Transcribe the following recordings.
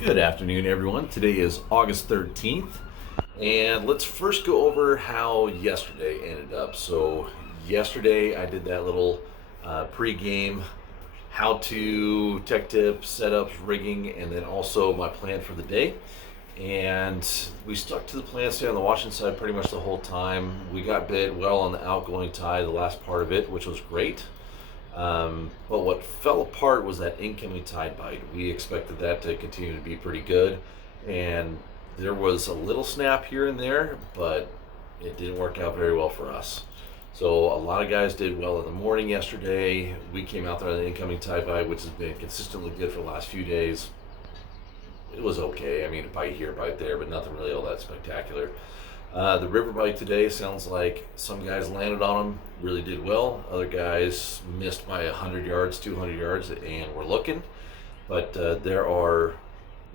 Good afternoon, everyone. Today is August 13th, and let's first go over how yesterday ended up. So, yesterday I did that little pre-game how to tech tips, setups, rigging, and then also my plan for the day. And we stuck to the plan, stay on the washing side pretty much the whole time. We got bit well on the outgoing tide, the last part of it, which was great. But what fell apart was that incoming tide bite. We expected that to continue to be pretty good, and there was a little snap here and there, but it didn't work out very well for us. So a lot of guys did well in the morning yesterday. We came out there on the incoming tide bite, which has been consistently good for the last few days. It was okay. I mean, a bite here, bite there, but nothing really all that spectacular. The river bite today sounds like some guys landed on them, really did well. Other guys missed by 100 yards, 200 yards, and we're looking. But there are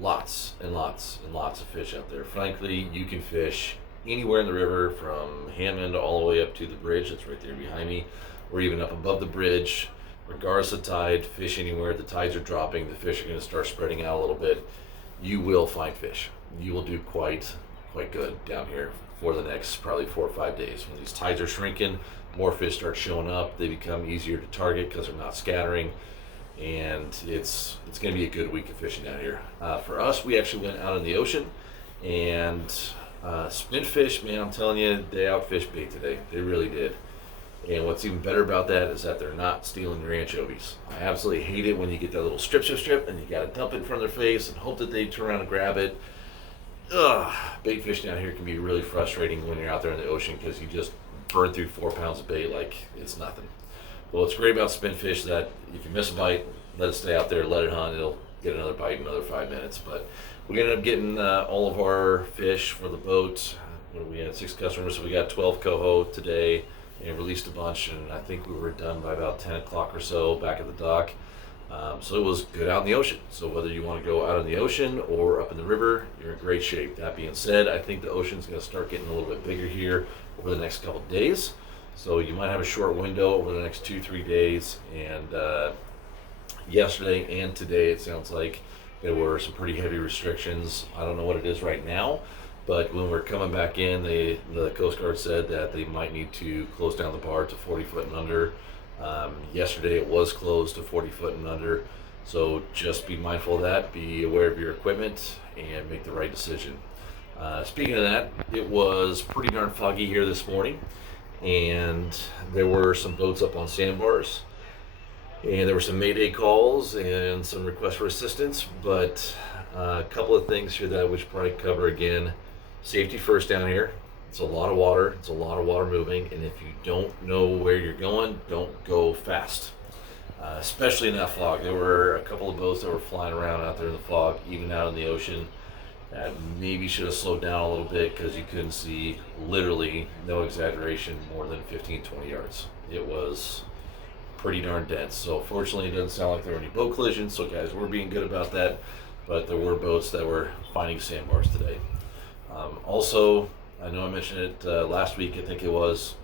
lots and lots and lots of fish out there. Frankly, you can fish anywhere in the river from Hammond all the way up to the bridge that's right there behind me, or even up above the bridge. Regardless of tide, fish anywhere. The tides are dropping. The fish are going to start spreading out a little bit. You will find fish. You will do quite good down here for the next probably 4 or 5 days. When these tides are shrinking, more fish start showing up. They become easier to target because they're not scattering, and it's going to be a good week of fishing down here. For us, we actually went out in the ocean, and spinfish, man, I'm telling you, they outfished bait today. They really did. And what's even better about that is that they're not stealing your anchovies. I absolutely hate it when you get that little strip, and you got to dump it in front of their face and hope that they turn around and grab it. Bait fish down here can be really frustrating when you're out there in the ocean because you just burn through 4 pounds of bait like it's nothing. Well, what's great about spinfish is that if you miss a bite, let it stay out there, let it hunt, it'll get another bite in another 5 minutes. But we ended up getting all of our fish for the boat. We had 6 customers, so we got 12 coho today and released a bunch, and I think we were done by about 10 o'clock or so back at the dock. So it was good out in the ocean. So whether you want to go out in the ocean or up in the river, you're in great shape. That being said, I think the ocean's going to start getting a little bit bigger here over the next couple of days. So you might have a short window over the next 2-3 days. And yesterday and today, it sounds like there were some pretty heavy restrictions. I don't know what it is right now, but when we're coming back in, the Coast Guard said that they might need to close down the bar to 40 foot and under. Yesterday it was closed to 40 foot and under, so just be mindful of that, be aware of your equipment, and make the right decision. Speaking of that, it was pretty darn foggy here this morning, and there were some boats up on sandbars, and there were some mayday calls and some requests for assistance, but a couple of things here that we should probably cover again. Safety first down here. It's a lot of water. It's a lot of water moving, and if you don't know where you're going, don't go fast, especially in that fog. There were a couple of boats that were flying around out there in the fog, even out in the ocean, that maybe should have slowed down a little bit because you couldn't see, literally, no exaggeration, more than 15-20 yards. It was pretty darn dense. So fortunately, it doesn't sound like there were any boat collisions, so guys, we're being good about that, but there were boats that were finding sandbars today. Also, I know I mentioned it last week, I think it was,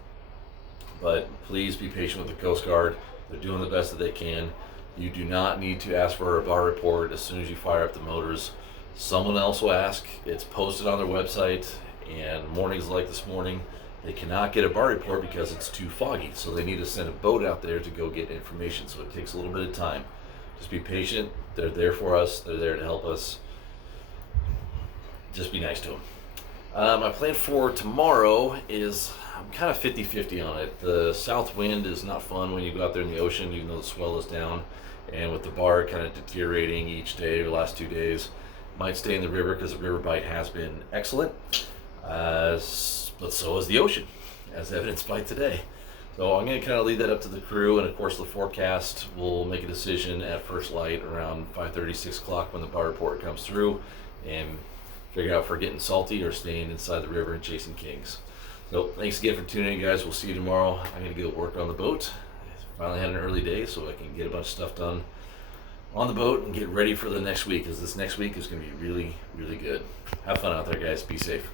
but please be patient with the Coast Guard. They're doing the best that they can. You do not need to ask for a bar report as soon as you fire up the motors. Someone else will ask. It's posted on their website, and mornings like this morning, they cannot get a bar report because it's too foggy. So they need to send a boat out there to go get information. So it takes a little bit of time. Just be patient. They're there for us. They're there to help us. Just be nice to them. My plan for tomorrow is I'm kind of 50-50 on it. The south wind is not fun when you go out there in the ocean, even though the swell is down. And with the bar kind of deteriorating each day, the last 2 days, might stay in the river because the river bite has been excellent. But so is the ocean, as evidenced by today. So I'm going to kind of leave that up to the crew, and of course the forecast will make a decision at first light around 5:30, 6 o'clock when the bar report comes through, and figure out if we're getting salty or staying inside the river and chasing kings. So thanks again for tuning in, guys. We'll see you tomorrow. I'm going to go work on the boat. Finally had an early day so I can get a bunch of stuff done on the boat and get ready for the next week, because this next week is going to be really, really good. Have fun out there, guys. Be safe.